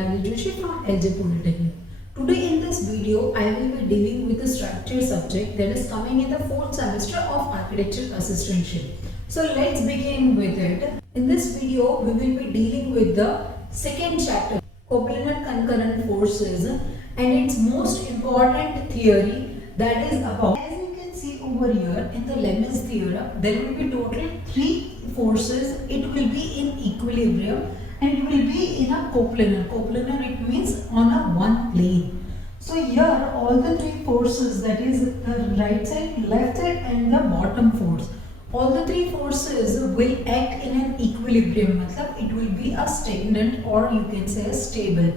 Pranali Joshi from LJ Polytechnic. Today in this video, I will be dealing with the structure subject that is coming in the 4th semester of Architecture Assistantship. So let's begin with it. In this video, we will be dealing with the second chapter, Coplanar Concurrent Forces, and its most important theory, that is about, as you can see over here in the Lemons theorem, there will be total 3 forces. It will be in equilibrium and it will be in a coplanar. Coplanar, it means on a one plane. So here all the 3 forces, that is the right side, left side and the bottom force, all the 3 forces will act in an equilibrium. It will be a stagnant, or you can say a stable.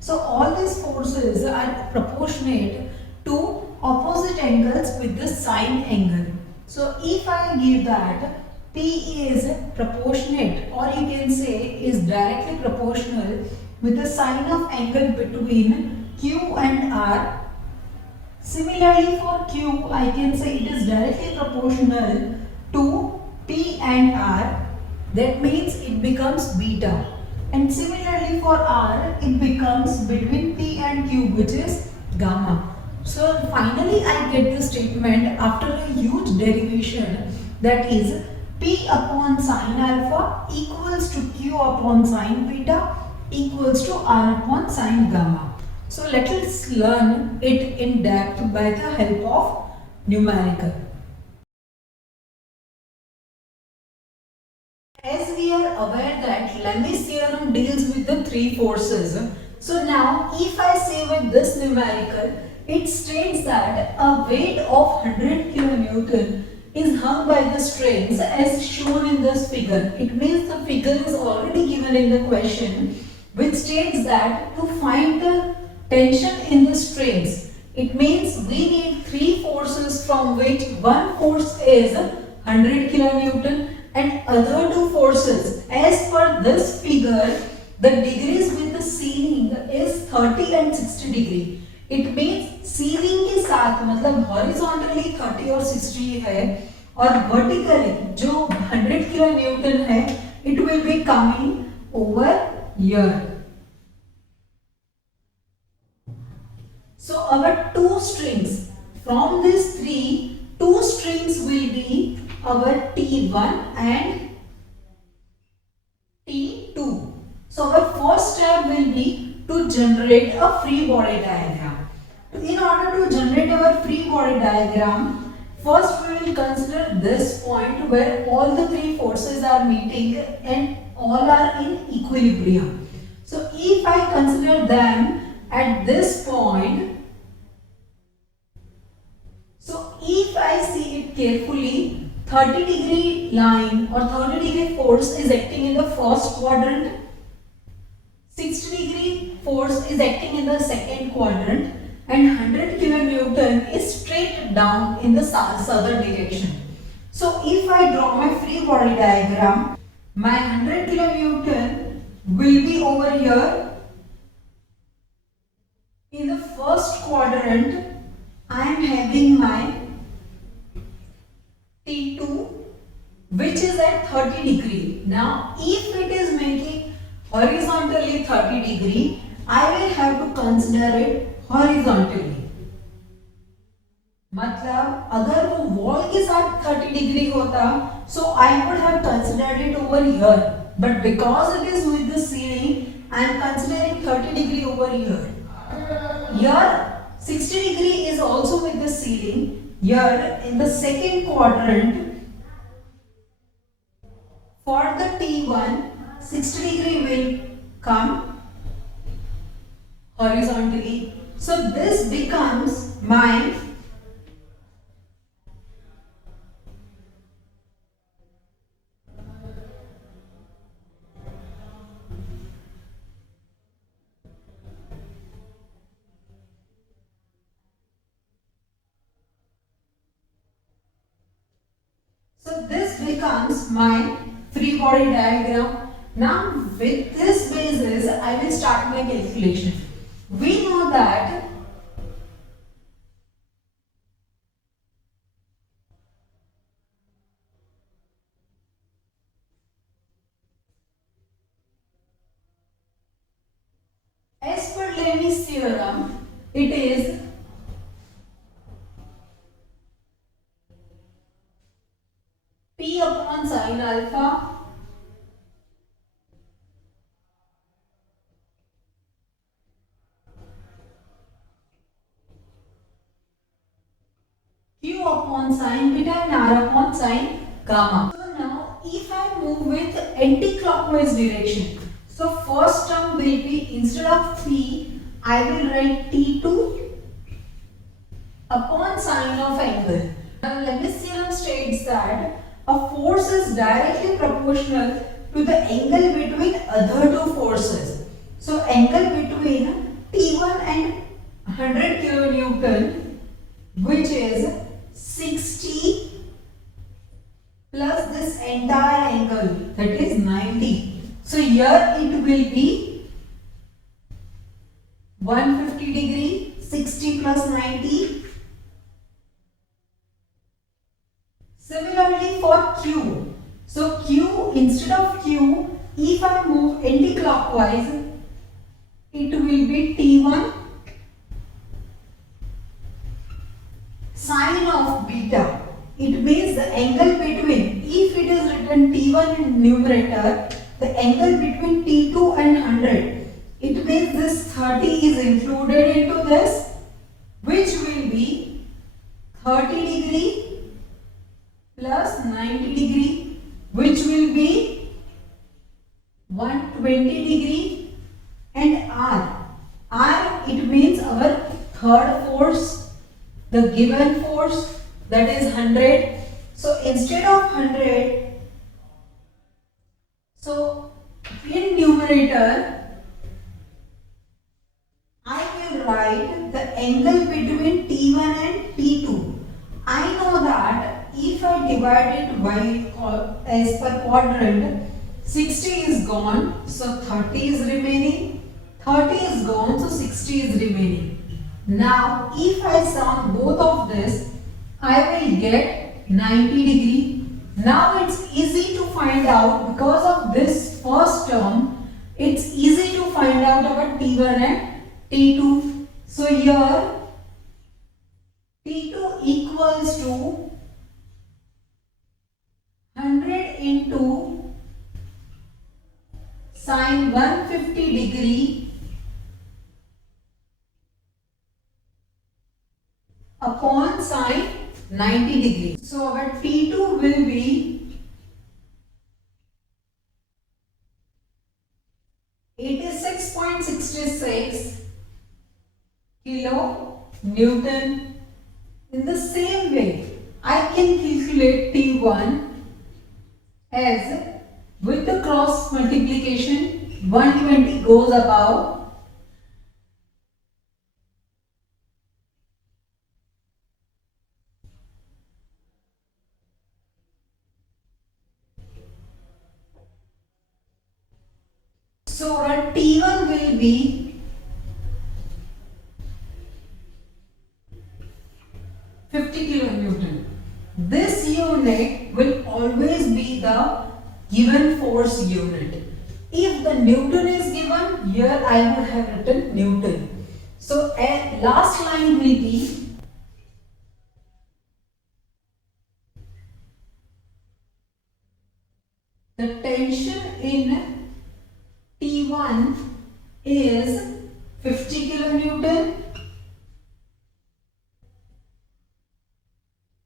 So all these forces are proportionate to opposite angles with the sine angle. So if I give that P is proportionate, or you can say is directly proportional with the sine of angle between Q and R. Similarly for Q, I can say it is directly proportional to P and R. That means it becomes beta. And similarly for R, it becomes between P and Q, which is gamma. So finally I get the statement after a huge derivation, that is P upon sine alpha equals to Q upon sine beta equals to R upon sine gamma. So let us learn it in depth by the help of numerical. As we are aware that Lemmes theorem deals with the 3 forces, so now if I say with this numerical, it states that a weight of 100 kN is hung by the strings as shown in this figure. It means the figure is already given in the question, which states that to find the tension in the strings, it means we need 3 forces from which one force is 100 kN and other 2 forces. As per this figure, the degrees with the ceiling is 30 and 60 degree. It means ceiling के साथ मतलब horizontally 30 और 60 है और vertically जो 100 kilo Newton है, it will be coming over here. So our 2 strings, from these 3, 2 strings will be our T1 and T2. So our first step will be to generate a free body diagram. In order to generate our free body diagram, first we will consider this point where all the 3 forces are meeting and all are in equilibrium. So if I consider them at this point, so if I see it carefully, 30 degree line or 30 degree force is acting in the first quadrant, 60 degree force is acting in the second quadrant, and 100 kN is straight down in the southern direction. So if I draw my free body diagram, my 100 kN will be over here. In the first quadrant, I am having my T2, which is at 30 degree. Now if it is making horizontally 30 degree, I will have to consider it horizontally. मतलब अगर वो wall के साथ 30 degree होता, so I would have considered it over here. But because it is with the ceiling, I am considering 30 degree over here. Here 60 degree is also with the ceiling. Here in the second quadrant, for the T1, 60 degree will come horizontally. So this becomes my free body diagram. Now with this basis, I will start my calculation. We know that Stoke's theorem, it is P upon sin alpha Q upon sin beta and R upon sin gamma. So now if I move with anti-clockwise direction, so first term will be, instead of P, I will write T2 upon sine of angle. Now Leibniz theorem states that a force is directly proportional to the angle between other two forces. So angle between T1 and 100 kilonewton, which is 60 plus this entire angle, that is 90. So here it will be 150 degree, 60 plus 90. Similarly for Q. So Q, instead of Q, if I move anti-clockwise, it will be T1 sine of beta. It means the angle between, if it is written T1 in numerator, the angle between T2 and 100, it means this 30 is included into this, which will be 30 degree plus 90 degree, which will be 120 degree, and R, it means our third force, the given force, that is 100. So instead of 100, so in numerator I will write the angle between T1 and T2. I know that if I divide it by as per quadrant, 60 is gone, so 30 is remaining, 30 is gone, so 60 is remaining. Now if I sum both of this, I will get 90 degree. Now it's easy to find out, because of this first term, it's easy to find out our T1 and T2. So here T2 equals to 100 into sine 150 degree upon sine 90 degree. So our T2 will be 86.66 kilo Newton. In the same way, I can calculate T1 as, with the cross multiplication, 120 goes above, so our T1 will be 50 kilonewton. This unit will always be the given force unit. If the Newton is given, here I would have written Newton. So last line will be the tension in T1 is 50 kilonewton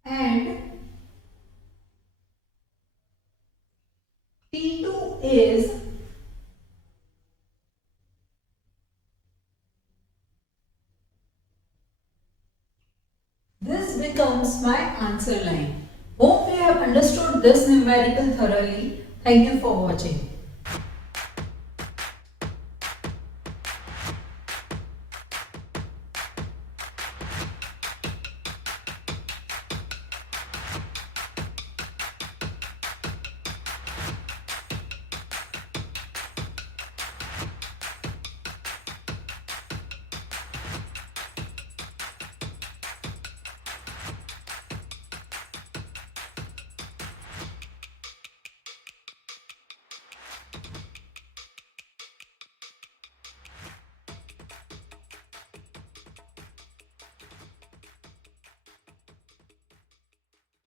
and T2 is 'This becomes my answer line. Hope you have understood this numerical thoroughly. Thank you for watching.